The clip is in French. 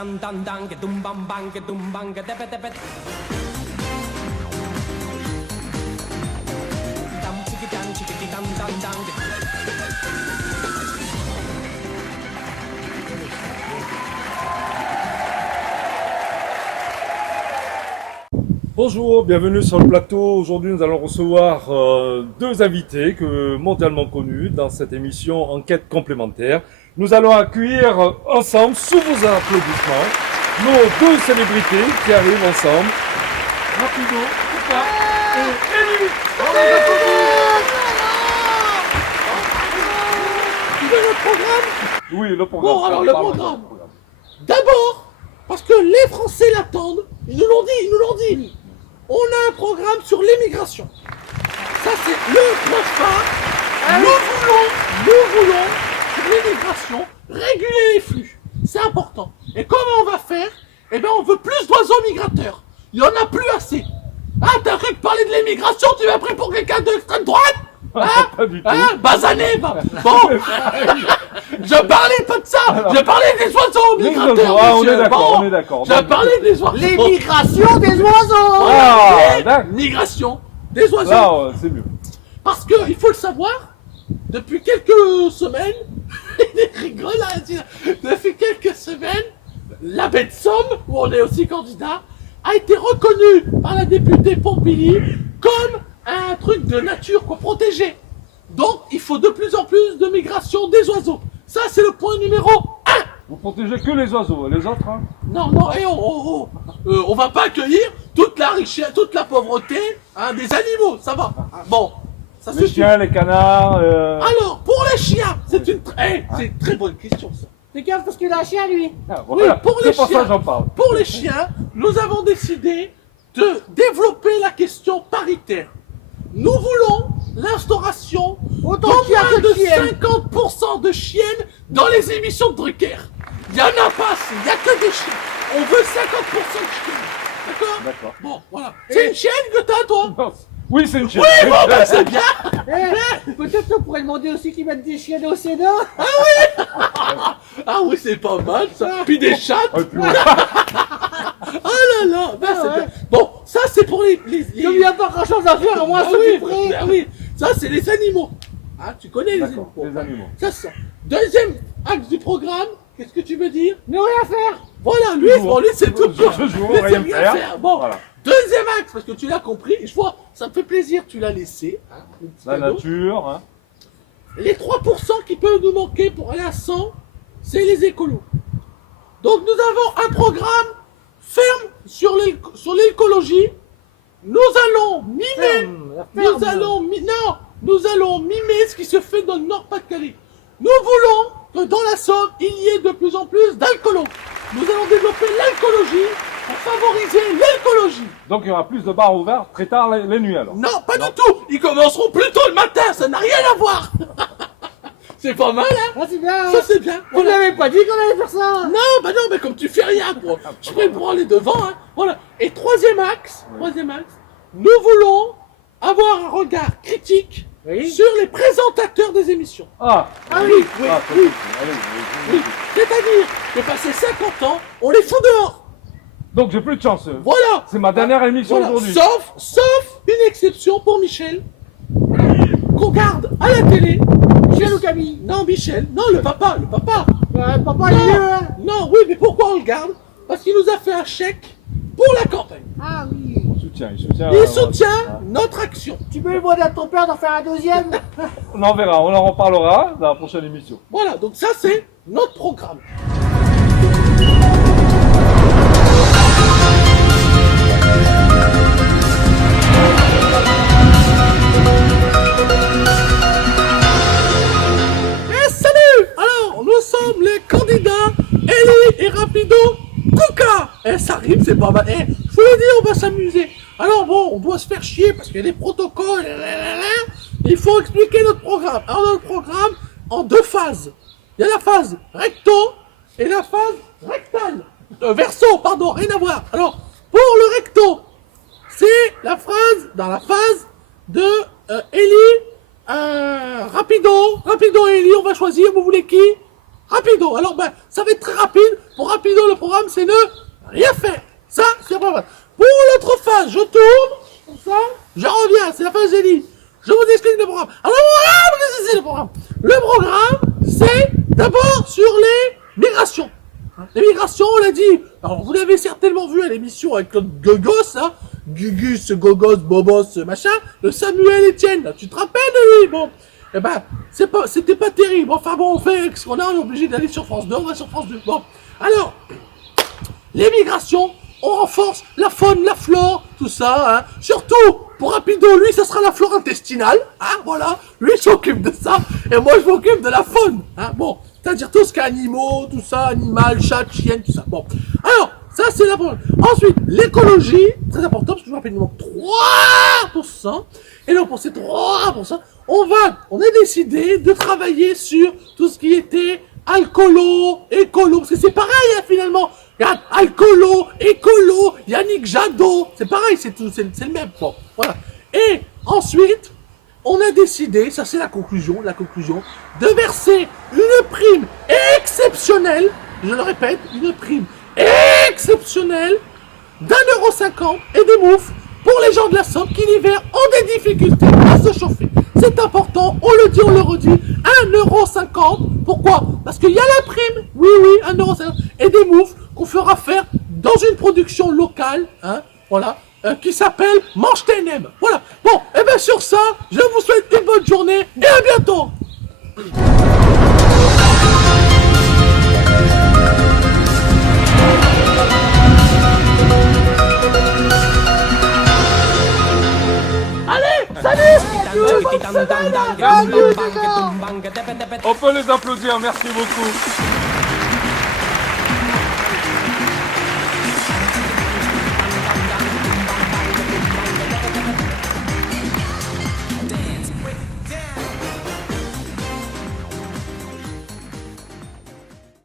dan dan dan que dum bam bang que dum bang que tepe tepe. Dam chiki dan dan dan. Bonjour, bienvenue sur le plateau. Aujourd'hui, nous allons recevoir deux invités mondialement connus dans cette émission Enquête complémentaire. Nous allons accueillir ensemble, sous vos applaudissements, nos deux célébrités qui arrivent ensemble. Rapido, Kouka et Élie. Tu veux le programme? Oui, le programme. Bon, alors le programme. D'abord, parce que les Français l'attendent, ils nous l'ont dit. On a un programme sur l'immigration. Ça, c'est le point phare. Nous voulons, sur l'immigration, réguler les flux. C'est important. Et comment on va faire? Eh bien, on veut plus d'oiseaux migrateurs. Il n'y en a plus assez. Ah, t'as cru que parler de l'immigration, tu m'as pris pour quelqu'un d'extrême droite? Hein? Pas du tout. Hein? Basané, va. Bon. Je parlais pas de ça. Je parlais des oiseaux migrateurs. Ah, on monsieur. est d'accord, Bon. on est d'accord. Je parlais des oiseaux. L'émigration des oiseaux. Ah, d'accord. Migration des oiseaux. Là, c'est mieux. Parce que, il faut le savoir, depuis quelques semaines, il rigole là, depuis quelques semaines, la baie de Somme, où on est aussi candidat, a été reconnue par la députée Pompili comme un truc de nature qu'on protégeait. Donc, il faut de plus en plus de migration des oiseaux. Ça, c'est le point numéro 1. Vous protégez que les oiseaux, les autres, hein? Non, et on va pas accueillir toute la richesse, toute la pauvreté hein, des animaux, ça va. Bon, ça Les chiens, les canards. Alors, pour les chiens, c'est une très bonne question ça. Fais gaffe parce qu'il a un chien lui. Ah, voilà. pour les C'est pour ça chiens. que j'en parle. Pour les chiens, nous avons décidé de développer la question paritaire. Nous voulons l'instauration Autant d'au qu'il y a moins que de de chiennes. 50% de chiennes dans les émissions de Drucker. Il n'y en a pas, il n'y a que des chiens. On veut 50% de chiennes. D'accord? D'accord. Bon, voilà. C'est une chienne que t'as, toi? Non, oui, c'est une chienne. Oui, bon, bah, c'est bien. Peut-être qu'on pourrait demander aussi qu'ils mettent des chiens au Sénat. Ah oui, c'est pas mal, ça. Puis des chattes. Ouais, puis- Oh là là, ben, c'est ouais. bien. Bon, ça c'est pour les... Comme il n'y a pas grand chose à faire, au moins Ah ça oui, prêt. ah oui, ça c'est les animaux. Ah, tu connais les D'accord, animaux. les animaux. Ça, c'est ça. Deuxième axe du programme, qu'est-ce que tu veux dire? Ne rien faire. Voilà, lui, Toujours. bon, lui c'est tout. Toujours, Lui, c'est rien faire. Bon, Voilà. deuxième axe, parce que tu l'as compris, je vois, ça me fait plaisir, tu l'as laissé. Hein, le petit La cadeau. nature, hein. Les 3% qui peuvent nous manquer pour aller à 100, c'est les écolos. Donc nous avons un programme ferme sur l'écologie. Nous allons mimer, nous allons mimer ce qui se fait dans le Nord-Pas-de-Calais. Nous voulons que dans la Somme, il y ait de plus en plus d'alcoolos. Nous allons développer l'alcoologie pour favoriser l'écologie. Donc il y aura plus de bars ouverts très tard les nuits alors. Non, pas du tout. Ils commenceront plus tôt le matin, ça n'a rien à voir. C'est pas mal, hein? Ah, c'est bien. Ça c'est bien. Vous Voilà. n'avez pas dit qu'on allait faire ça. Non, mais comme tu fais rien, bro. Je peux prendre les devants, hein. Voilà. Et troisième axe, nous voulons avoir un regard critique Oui. sur les présentateurs des émissions. Ah, oui, ah, oui. allez. C'est-à-dire que passé 50 ans, on les fout dehors. Donc j'ai plus de chance. Voilà. C'est ma dernière émission Voilà. aujourd'hui. Sauf une exception pour Michel, qu'on garde à la télé. Michel ou Camille? Non, Michel. Non, le papa. Papa, il est mieux, hein. Non, oui, mais pourquoi on le garde? Parce qu'il nous a fait un chèque pour la campagne. Ah oui. Il soutient notre action. Tu peux lui demander à ton père d'en faire un deuxième? On en verra, on en reparlera dans la prochaine émission. Voilà, donc ça c'est notre programme. Et salut! Alors, nous sommes les candidats Élie et Rapido Kouka. Eh, ça rime, c'est pas mal. Eh, je vous l'ai dit, on va s'amuser. Alors bon, on doit se faire chier parce qu'il y a des protocoles. Il faut expliquer notre programme. Alors, dans le programme, en deux phases. Il y a la phase recto et la phase rectale. Verso, pardon, rien à voir. Alors, pour le recto, c'est la phrase, dans la phase de Élie, Rapido et Élie, on va choisir, vous voulez qui? Rapido. Alors, ben, ça va être très rapide. Pour Rapido, le programme, c'est ne rien faire. Ça, c'est pas mal. Pour l'autre phase, je tourne, comme ça, je reviens, c'est la phase Zélie. Je vous explique le programme. Alors voilà, qu'est-ce que c'est le programme? Le programme, c'est d'abord sur les migrations. Les migrations, on l'a dit. Alors, vous l'avez certainement vu à l'émission avec Claude Gogos, hein. Gugus, Gogos, Bobos, machin. Le Samuel Etienne, là. Tu te rappelles de lui? Bon. Eh ben, c'était pas terrible. Enfin bon, on fait ce qu'on a, on est obligé d'aller sur France 2, on va sur France 2. Bon. Alors, les migrations, on renforce la faune, la flore, tout ça, hein. Surtout, pour Rapido, lui, ça sera la flore intestinale, hein, voilà. Lui, il s'occupe de ça, et moi, je m'occupe de la faune, hein. Bon, c'est-à-dire tout ce qui est animaux, tout ça, animal, chat, chienne, tout ça. Bon. Alors, ça, c'est la première. Ensuite, l'écologie, très important, parce que je vous rappelle, il nous manque 3%. Et donc, pour ces 3%, on a décidé de travailler sur tout ce qui était alcoolo, écolo, parce que c'est pareil, hein, finalement. Regarde, alcoolo, écolo, Yannick Jadot, c'est pareil, c'est le même. Bon, voilà. Et ensuite, on a décidé, ça c'est la conclusion, de verser une prime exceptionnelle, je le répète, une prime exceptionnelle d'1,50 € et des moufles pour les gens de la Somme qui l'hiver ont des difficultés à se chauffer. C'est important, on le dit, on le redit, 1,50 €. Pourquoi? Parce qu'il y a la prime, oui, 1,50 € et des moufles qu'on fera faire dans une production locale, hein, voilà, qui s'appelle Mange TNM. Voilà. Bon, et bien sur ça, je vous souhaite une bonne journée et à bientôt. On peut les applaudir, merci beaucoup.